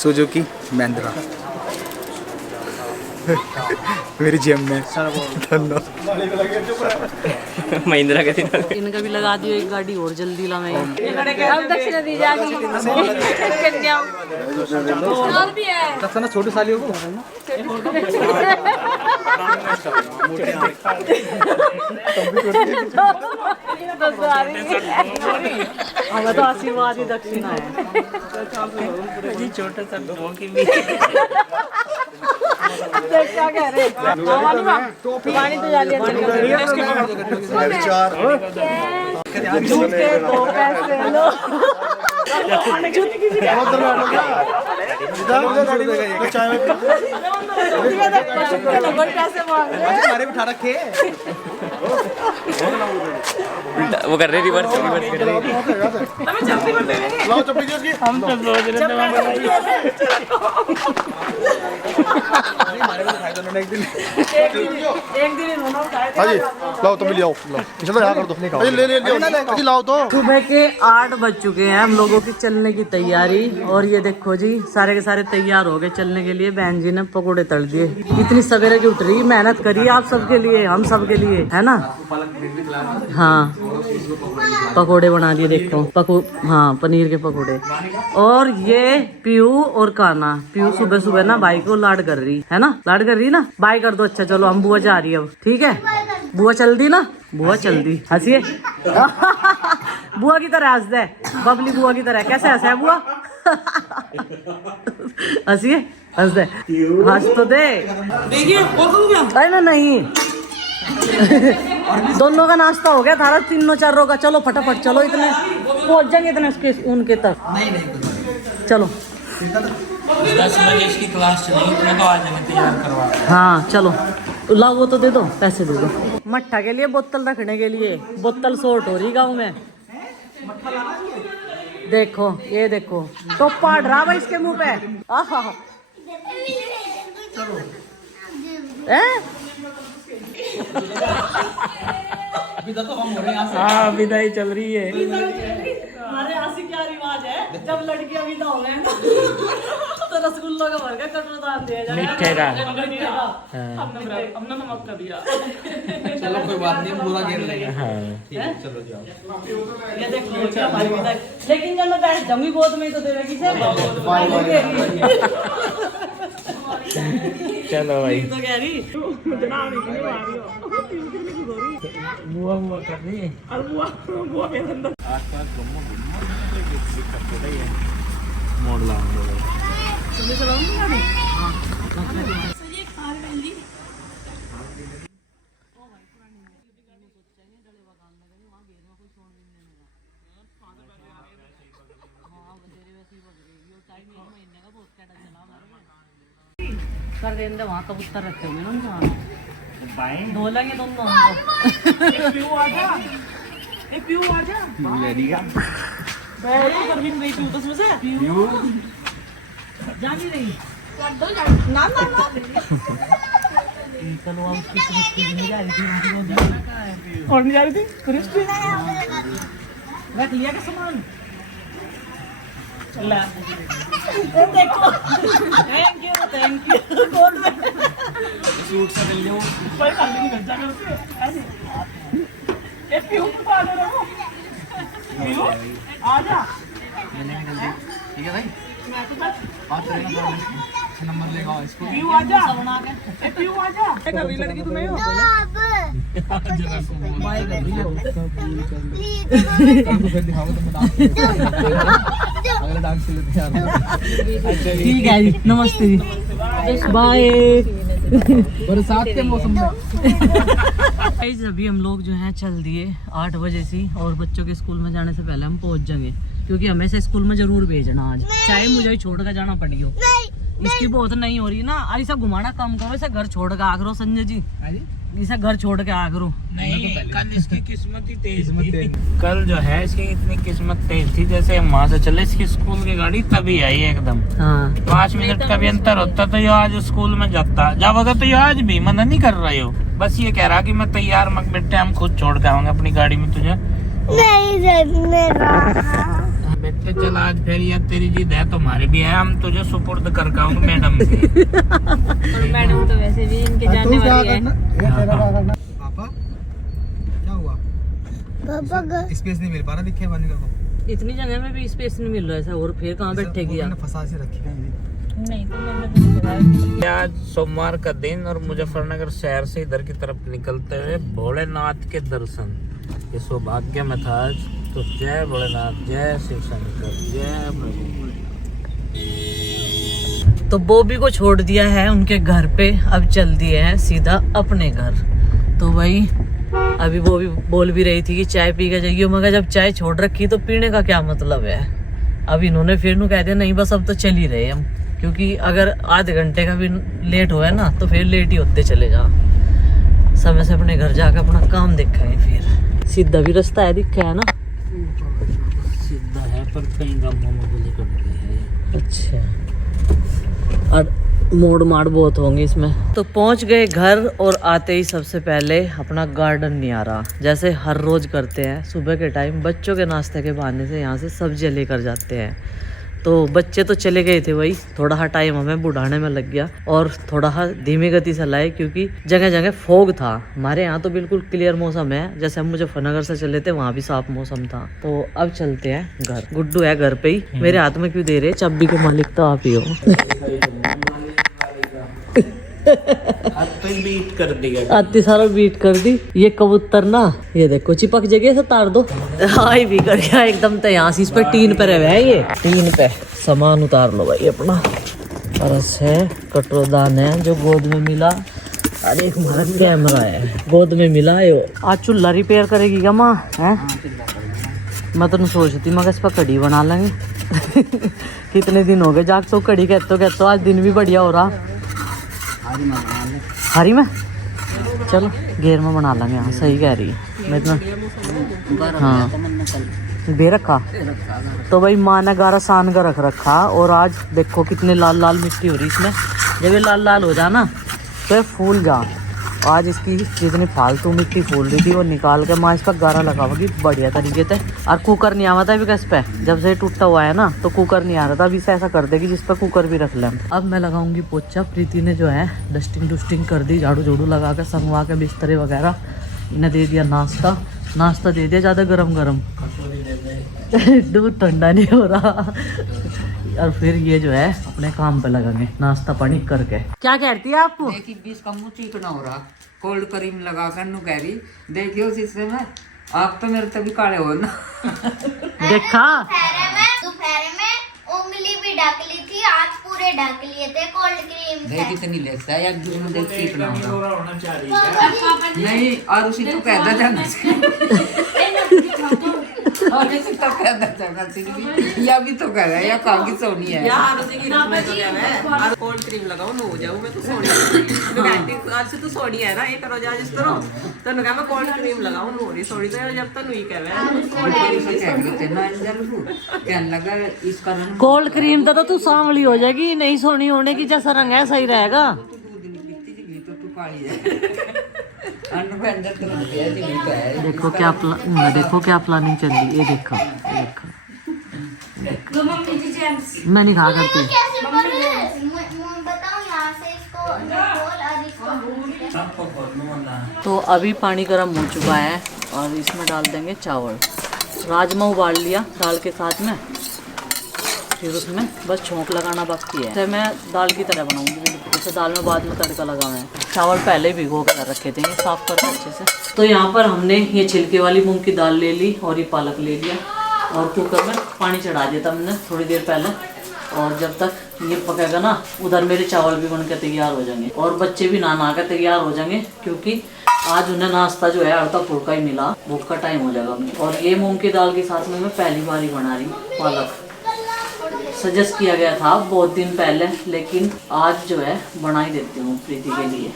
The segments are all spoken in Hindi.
सुजुकी महिंद्रा मेरी जेब में महिंद्रा के इनका भी लगा दियो एक गाड़ी और जल्दी ला मैं अब दक्षिणा दी जाएगी दक्षिणा छोटी सालियों को हमें तो आशीर्वाद ही दक्षिणा है छोटा सा की भी क्या कह रहे पानी तो डालिए झूठे दो पैसे लो पैसे मांग रहे बिठा रखे वो कर रहे रिवर्स कर रहे हम सब सोच रहे एक दिन लाओ तो ले आओ चलो यहाँ कर दो ले लाओ तो। सुबह के 8 बज चुके हैं हम लोगों की चलने की तैयारी और ये देखो जी सारे के सारे तैयार हो गए चलने के लिए। बहन जी ने पकोड़े तल दिए। इतनी सवेरे की उठ रही मेहनत करी आप सबके लिए हम सबके लिए है ना। हाँ पकोड़े बना दिए देखो हाँ पनीर के पकोड़े। और ये पीयू और काना पीयू सुबह सुबह ना भाई को लाड कर रही है ना लाड कर रही ना बाय कर दो। अच्छा चलो हम बुआ जा रही है अब ठीक है। बुआ चल दी ना बुआ चल दी हंसिए बुआ की तरह हंस दे बबली बुआ की तरह कैसे हंसा है बुआ हंसिए हंस दे हंस तो दे नहीं दोनों का नाश्ता हो गया थारा तीनों चारों का। चलो फटाफट चलो इतने पहुंच जाएंगे इतने उसके उनके तक चलो 10 बजे इसकी क्लास चलेगी तो आ जाएंगे तैयार करवा। हाँ चलो लाओ वो तो दे दो पैसे दे दो। मट्ठा के लिए बोतल रखने के लिए बोतल शॉर्ट हो रही गाँव में। देखो ये देखो तो पाड़ रहा भाई इसके मुंह पे हाँ विदाई चल रही है। हमारे यहाँ से क्या रिवाज है जब लड़कियां विदा हो गए तो रसगुल्लों का भर का कटोरा दिया जाए मिठे का हमने नमक का दिया। चलो कोई बात नहीं पूरा गेम लेंगे। ठीक है चलो जाओ। ये देखो क्या हमारी विदाई लेकिन जब मैं बैठ जाऊंगी गोद में तो देगा किसे चलो भाई तो कह रही बुआ कर रही है और बुआ मेरे अंदर आसपास मोड़ लाऊंगा सुबह चलाऊंगी गाड़ी हां कर देंगे वहाँ कबूतर रखे होंगे ना वहाँ ढोलेंगे दोनों परवीन भाई तू तो सोचा जा नहीं रही ना चलो हम उसकी क्रिस्पी नहीं जा रही थी और नहीं जा रही थी क्रिस्पी रख लिया का सामान देखो थैंक यू कौन सूट से ले लो पर खाली नहीं गंजा करते ऐसे ए पीऊ तो आ जा रहा पीऊ आ जा ठीक है भाई मैं तो बात करेंगे नंबर लेगा इसको पीऊ आ जा ए पीऊ आ जा कभी लड़की तुम्हें हो बाय कर रही हो फिर दिखाओ तो मैं डांस अगला डांस के लिए तैयार ठीक है जी नमस्ते जी बाय बरसात के मौसम में अभी हम लोग जो हैं चल दिए 8 बजे से और बच्चों के स्कूल में जाने से पहले हम पहुंच जाएंगे क्योंकि हमें से स्कूल में जरूर भेजना आज चाहे मुझे छोड़ कर जाना पड़ी हो। इसकी बहुत नहीं हो रही ना अरे सब घुमाना कम करो इसे घर छोड़ कर आ करो संजय जी इसे घर छोड़ के आ करो। नहीं कल इसकी किस्मत ही तेज थी। कल जो है इसकी इतनी किस्मत तेज थी जैसे हम वहाँ से चले इसकी स्कूल की गाड़ी तभी आई एकदम। हाँ 5 मिनट का भी अंतर होता तो ये आज स्कूल में जाता जब होगा तो ये आज भी मना नहीं कर रहा हो बस ये कह रहा कि मैं तैयार मत बेटे हम खुद छोड़ के आऊंगे अपनी गाड़ी में तुझे। बेटे चल आज फिर यार तेरी जिद है तुम्हारी भी है, हम तुझे सुपुर्द कर पाऊंगे मैडम के। और मैडम तो वैसे भी इनके जानने वाली है। पापा क्या हुआ? पापा स्पेस नहीं मिल पा रहा, दिखे बंद करो। इतनी जगह में भी स्पेस नहीं मिल रहा है, और फिर कहाँ बैठेगी यार? फंसा से रखी कहीं नहीं तो मैंने आज सोमवार का दिन और मुजफ्फरनगर शहर से इधर की तरफ निकलते हुए भोलेनाथ के दर्शन, ये सौभाग्य में था आज। तो जय भोलेनाथ, जय शिव शंकर, जय प्रभु। तो बॉबी को छोड़ दिया है उनके घर पे, अब चल दिए हैं सीधा अपने घर। तो भाई अभी वो भी बोल भी रही थी कि चाय पी के जाइए, मगर जब चाय छोड़ रखी तो पीने का क्या मतलब है। अब इन्होंने फिर नु कह दिया नहीं बस अब तो चल ही रहे हम, क्योंकि अगर आधे घंटे का भी लेट हुआ है ना तो फिर लेट ही होते चले जा। समय से अपने घर जाकर अपना काम देखा है। फिर सीधा भी रास्ता है, दिखा है ना? सीधा है पर कहीं गांवों में गोली कर दी है। अच्छा, और मोड़ माड़ बहुत होंगे इसमें। तो पहुंच गए घर और आते ही सबसे पहले अपना गार्डन निहारा, जैसे हर रोज करते हैं। सुबह के टाइम बच्चों के नाश्ते के बहाने से यहाँ से सब्जियाँ लेकर जाते हैं। तो बच्चे तो चले गए थे वही, थोड़ा सा टाइम हमें बुढ़ाने में लग गया और थोड़ा सा धीमी गति से लाए, क्योंकि जगह जगह फॉग था। हमारे यहाँ तो बिल्कुल क्लियर मौसम है, जैसे हम मुजफ्फरनगर से चले थे वहाँ भी साफ मौसम था। तो अब चलते हैं घर। गुड्डू है घर पे ही। मेरे हाथ में क्यों दे रहे? चाबी के मालिक तो आप ही हो। बीट कर दिया, आती सारा बीट कर दी। ये कबूतर ना, ये देखो चिपक जगह से तार दो। हाँ भी कर गया एकदम। तो यहाँ से इस पे टीन पे रहे है, ये टीन पे सामान उतार लो भाई अपना। परस है, कटोरदान है जो गोद में मिला। अरे एक हमारा कैमरा है गोद में मिला है। वो आज चूल्हा रिपेयर करेगी क्या माँ? है मैं तो सोचती मगर इस पर कड़ी बना लेंगे। कितने दिन हो गए जाग तो कड़ी कहते आज दिन भी बढ़िया हो रहा। हरी में चलो घेर में बना लेंगे। हाँ सही कह रही है। मैं इतना हाँ बे रखा तो भाई माँ ने गारा सान का रख रखा। और आज देखो कितने लाल लाल मिट्टी हो रही इसमें। जब ये लाल लाल हो जाए ना तो ये फूल जा। आज इसकी जितनी फालतू मिट्टी फूल रही थी वो निकाल के माँ इस पर गारा लगाओगी बढ़िया तरीके से। और कुकर नहीं आवा था अभी इस पे, जब से टूटा हुआ है ना तो कुकर नहीं आ रहा था। अभी से ऐसा कर देगी जिस पर कुकर भी रख लें। अब मैं लगाऊंगी पोछा। प्रीति ने जो है डस्टिंग कर दी, झाड़ू झाड़ू लगा के संगवा के बिस्तरे वगैरह। इन्हें दे दिया नाश्ता दे दिया ज़्यादा गरम दूध ठंडा नहीं हो रहा। और फिर ये जो है अपने काम पे लगेंगे नाश्ता पानी करके। क्या कहती है आप? देखिए बीस का मुँह चिकना हो रहा, कोल्ड क्रीम लगा कर नु कह रही देखिए उस हिस्से में आप तो मेरे तभी काले हो ना। देखा दोपहर में उंगली भी ढक ली थी, आज पूरे ढक लिए थे कोल्ड क्रीम से। देख इतनी लगता है एक दूर में देख चिकना हो रहा नहीं। और उसी को कहता जाना और इसी तो कहता जाना चाहिए। या भी तो कह रहा है या काम की सोनी है यार उसी की मैं तो क्या है और कोल्ड क्रीम लगाओ नो हो जाऊं मैं तो सोनी मैं कहती आज से तो सोनी है ना ये करो जा जिस तरह तो नु कह मैं कोल्ड क्रीम लगाऊं नो रही सोनी तो यार जब तक नहीं कहवे कोल्ड क्रीम से कह रही थी ना जरूर कहने लगा इस कारण कोल्ड क्रीम तो तू सांवली हो जाएगी, नहीं सोनी होने की जैसा रंग है सही रहेगा। तो तू काली है अंदर तो है जी तो है। देखो क्या प्लानिंग चल रही है। ये देखो मैं नहीं खा करती। कैसे बोल रहे हैं? बताओ यहाँ से इसको बोल और इसको। तो अभी पानी गर्म हो चुका है और इसमें डाल देंगे चावल। राजमा उबाल लिया दाल के साथ में, फिर उसमें बस छोंक लगाना बाकी है। तो मैं दाल की तरह बनाऊंगी, जैसे दाल में बाद में तड़का लगाना है। चावल पहले भिगो कर रखे थे साफ करके अच्छे से। तो यहाँ पर हमने ये छिलके वाली मूंग की दाल ले ली और ये पालक ले लिया और कुकर में पानी चढ़ा दिया था हमने थोड़ी देर पहले। और जब तक ये पकेगा ना उधर मेरे चावल भी बनकर तैयार हो जाएंगे और बच्चे भी नहा कर तैयार हो जाएंगे, क्योंकि आज उन्हें नाश्ता जो है हल्का फुल्का ही मिला, भूख का टाइम हो जाएगा उन्हें। और ये मूंग की दाल के साथ में मैं पहली बार ही बना रही हूँ पालक। सजेस्ट किया गया था बहुत दिन पहले, लेकिन आज जो है बना ही देती हूँ प्रीति के लिए।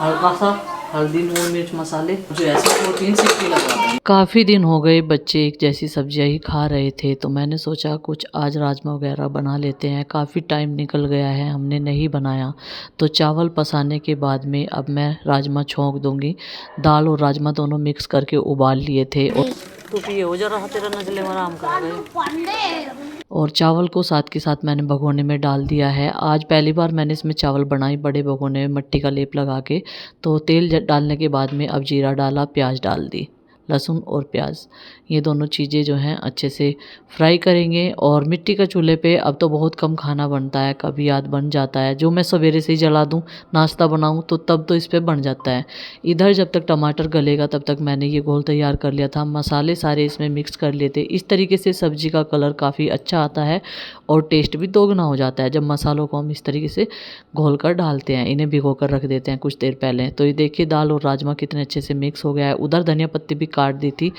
हल्का सा हल्दी नून मिर्च मसाले जो ऐसे 2-3 सिक्के लगा दें। काफ़ी दिन हो गए बच्चे एक जैसी सब्जियां ही खा रहे थे, तो मैंने सोचा कुछ आज राजमा वगैरह बना लेते हैं। काफ़ी टाइम निकल गया है हमने नहीं बनाया। तो चावल पसाने के बाद में अब मैं राजमा छोंक दूंगी। दाल और राजमा दोनों मिक्स करके उबाल लिए थे और तू पिए हो जरा, तेरा नजले में आराम कर गए। और चावल को साथ के साथ मैंने भगोने में डाल दिया है। आज पहली बार मैंने इसमें चावल बनाई बड़े भगोने में मिट्टी का लेप लगा के। तो तेल डालने के बाद में अब जीरा डाला, प्याज डाल दी, लहसुन और प्याज, ये दोनों चीज़ें जो हैं अच्छे से फ्राई करेंगे। और मिट्टी का चूल्हे पे अब तो बहुत कम खाना बनता है, कभी याद बन जाता है। जो मैं सवेरे से ही जला दूं, नाश्ता बनाऊं तो तब तो इस पे बन जाता है। इधर जब तक टमाटर गलेगा तब तक मैंने ये घोल तैयार कर लिया था, मसाले सारे इसमें मिक्स कर लिए थे। इस तरीके से सब्जी का कलर काफ़ी अच्छा आता है और टेस्ट भी दोगुना हो जाता है जब मसालों को हम इस तरीके से घोल कर डालते हैं। इन्हें भिगो कर रख देते हैं कुछ देर पहले। तो ये देखिए दाल और राजमा कितने अच्छे से मिक्स हो गया है। उधर धनिया पत्ती भी काट दी थी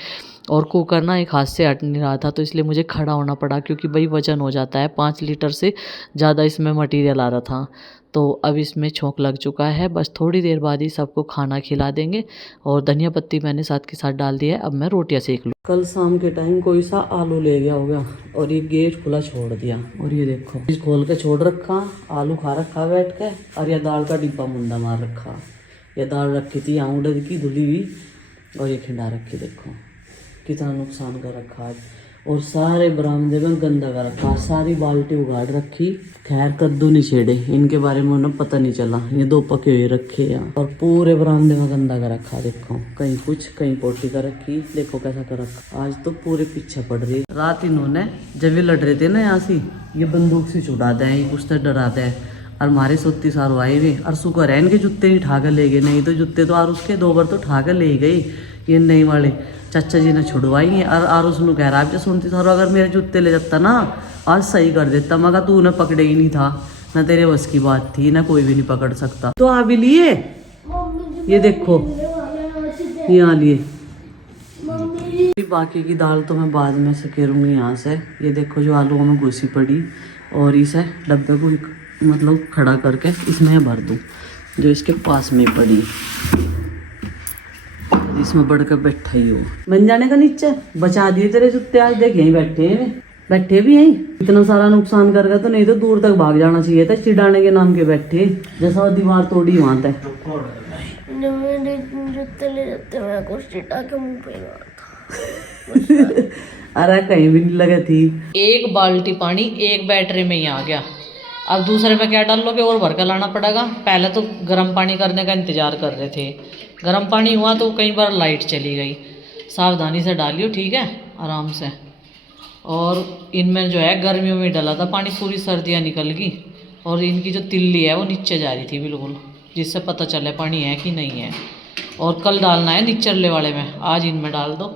और कुकर ना एक हाथ से हट नहीं रहा था, तो इसलिए मुझे खड़ा होना पड़ा, क्योंकि भाई वजन हो जाता है। 5 लीटर से ज़्यादा इसमें मटेरियल आ रहा था। तो अब इसमें छोंक लग चुका है, बस थोड़ी देर बाद ही सबको खाना खिला देंगे। और धनिया पत्ती मैंने साथ के साथ डाल दिया है। अब मैं रोटियां सेक लूँ। कल शाम के टाइम कोई सा आलू ले गया होगा और ये गेट खुला छोड़ दिया, और ये देखो इस खोल के छोड़ रखा, आलू खा रखा बैठ के, और यह दाल का डिब्बा मुंडा मार रखा। यह दाल रखी थी यहाँ उड़द की धुली हुई, और ये खिंडा रखी, देखो कितना नुकसान कर रखा आज। और सारे बरामदे में गंदा कर रखा, सारी बाल्टी उगाड़ रखी। खैर कद्दू नहीं छेड़े, इनके बारे में उन्हें पता नहीं चला, ये 2 पके हुए रखे यहाँ। और पूरे बरामदे में गंदा कर रखा, देखो कहीं कुछ कहीं पोटी कर रखी, देखो कैसा कर रखा। आज तो पूरे पीछे पड़ रही। रात इन्होंने जब ये लड़ रहे थे ना यहाँ से, ये बंदूक से छुड़ा दे, ये कुछ तो डराते हैं। और हमारे 36 साल आए हुए, और शुक्र है इनके जूते नहीं उठा कर ले गए, नहीं तो जूते तो और उसके 2 बार तो उठा कर ले गए। ये नई वाले चाचा जी ने छुड़वाई है। और उसने कह रहा है सुनती था, अगर मेरे जूते ले जाता ना आज सही कर देता, मगर तू उन्हें पकड़े ही नहीं था, ना तेरे बस की बात थी, ना कोई भी नहीं पकड़ सकता। तो आ भी लिए, ये देखो यहाँ लिए। बाकी की दाल तो मैं बाद में सकेरूंगी यहाँ से। ये देखो जो आलू में घुसी पड़ी, और इसे डब्बे को मतलब खड़ा करके इसमें भर दूँ, जो इसके पास में पड़ी, इसमें बढ़कर बैठा ही हो। बन जाने का नीचे बचा दिए तेरे जूते, आज देख यहीं बैठे भी यहीं। इतना सारा नुकसान कर गया तो नहीं तो दूर तक भाग जाना चाहिए था, चिढ़ाने के नाम के बैठे, जैसा वो दीवार तोड़ी वहां तक। अरे कहीं भी नहीं लगा थी। एक बाल्टी पानी एक बैटरी में ही आ गया। अब दूसरे में क्या डाल लोगे, और भर कर लाना पड़ेगा। पहले तो गर्म पानी करने का इंतजार कर रहे थे, गर्म पानी हुआ तो कई बार लाइट चली गई। सावधानी से डालियो, ठीक है, आराम से। और इनमें जो है गर्मियों में डाला था पानी, पूरी सर्दियाँ निकल गई, और इनकी जो तिल्ली है वो नीचे जा रही थी बिल्कुल, जिससे पता चले पानी है कि नहीं है। और कल डालना है निचले वाले में, आज इनमें डाल दो।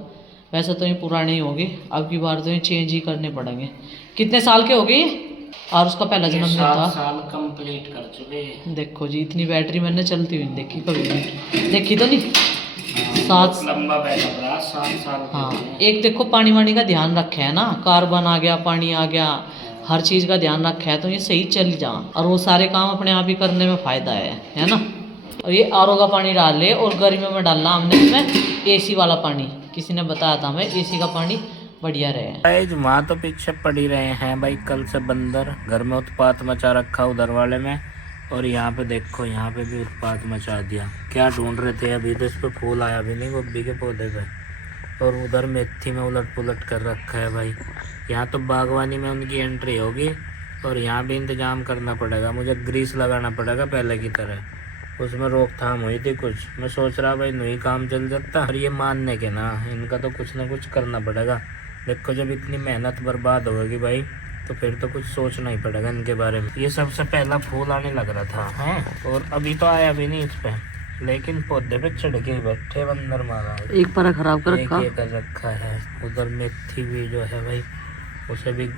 वैसे तो ये पुरानी होगी, अब की बार तो ये चेंज ही करने पड़ेंगे। कितने साल के हो गए, और उसका पहला जन्मदिन था। 7 साल कंप्लीट कर चुके। देखो जी, इतनी बैटरी मैंने चलती हुई देखी कभी भी, देखी तो नहीं। 7 लंबा बैटरी 7 साल। हाँ, एक देखो पानी वानी का ध्यान रखे है ना, कार्बन आ गया, पानी आ गया, हर चीज़ का ध्यान रखा है तो ये सही चल जा। और वो सारे काम अपने आप ही करने में फ़ायदा है ना। और ये आरओ का पानी डाल ले, और गर्मियों में डालना हमने इसमें एसी वाला पानी, किसी ने बताया था हमें एसी का पानी बढ़िया रहे। वहाँ तो पीछे पड़ी रहे हैं भाई, कल से बंदर घर में उत्पात मचा रखा उधर वाले में। और यहाँ पे देखो, यहाँ पे भी उत्पात मचा दिया। क्या ढूंढ रहे थे, अभी तो इस पर फूल आया भी नहीं गोभी के पौधे पे। और उधर मेथी में उलट पुलट कर रखा है भाई। यहाँ तो बागवानी में उनकी एंट्री होगी, और यहाँ भी इंतजाम करना पड़ेगा, मुझे ग्रीस लगाना पड़ेगा पहले की तरह। उसमें रोकथाम हुई थी कुछ, मैं सोच रहा भाई नहीं काम चल जाता। और ये मानने के ना, इनका तो कुछ ना कुछ करना पड़ेगा। देखो जब इतनी मेहनत बर्बाद होगी भाई, तो फिर तो कुछ सोचना ही पड़ेगा इनके बारे में। ये सबसे पहला फूल आने लग रहा था हैं, और अभी तो आया भी नहीं इस पे, लेकिन पौधे पे चढ़ के बैठे बंदर मारा है। एक पर खराब कर रखा, कर रखा है। उधर मेथी भी जो है भाई, उसे भी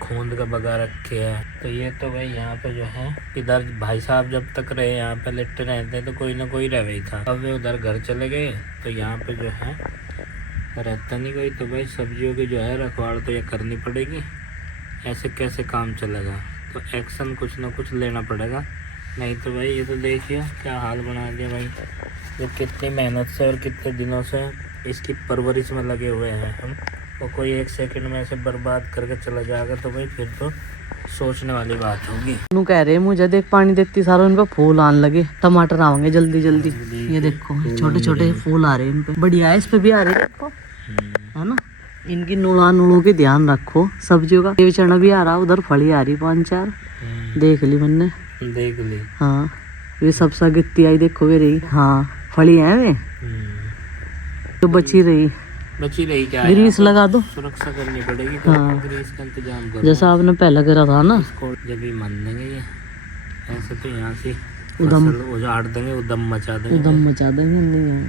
खूंद का बगा रखे है। तो ये तो भाई यहाँ पे जो है, इधर भाई साहब जब तक रहे यहाँ पे लेटे रहते तो कोई ना कोई रह ही था। अब वे उधर घर चले गए, तो यहाँ पे जो है रहता नहीं कोई। तो भाई सब्जियों की जो है रखवाड़ तो ये करनी पड़ेगी, ऐसे कैसे काम चलेगा। तो एक्शन कुछ ना कुछ लेना पड़ेगा, नहीं तो भाई ये तो देखिए क्या हाल बना दिया भाई। जो कितनी मेहनत से और कितने दिनों से इसकी परवरिश में लगे हुए हैं हम, वो कोई 1 सेकंड में ऐसे बर्बाद करके चला जाएगा, तो भाई फिर तो सोचने वाली बात होगी। नू कह रहे मुझे देख पानी देती सारा उन पे फूल आने लगे, टमाटर आएंगे जल्दी जल्दी। ये देखो छोटे छोटे फूल आ रहे हैं इन पे, बढ़िया है, इस पे भी आ रहे हैं। है ना। इनकी नुड़ा नुड़ों की ध्यान रखो सब्जियों का। ये चना भी आ रहा, उधर फली आ रही 5-4 देख ली मैंने। देख ली। हाँ वे सब सा गिट्टी आई देखो वे रही। हाँ फली है वे तो बची रही क्या ग्रीस लगा दो, सुरक्षा करनी पड़ेगी। तो हाँ। ग्रीस का इंतजाम करो जैसा आपने पहले करा था ना। इसको जब भी मान देंगे ये ऐसे तो यहाँ से उदम उजाड़ देंगे, उदम मचा देंगे। उदम मचा देंगे नहीं है।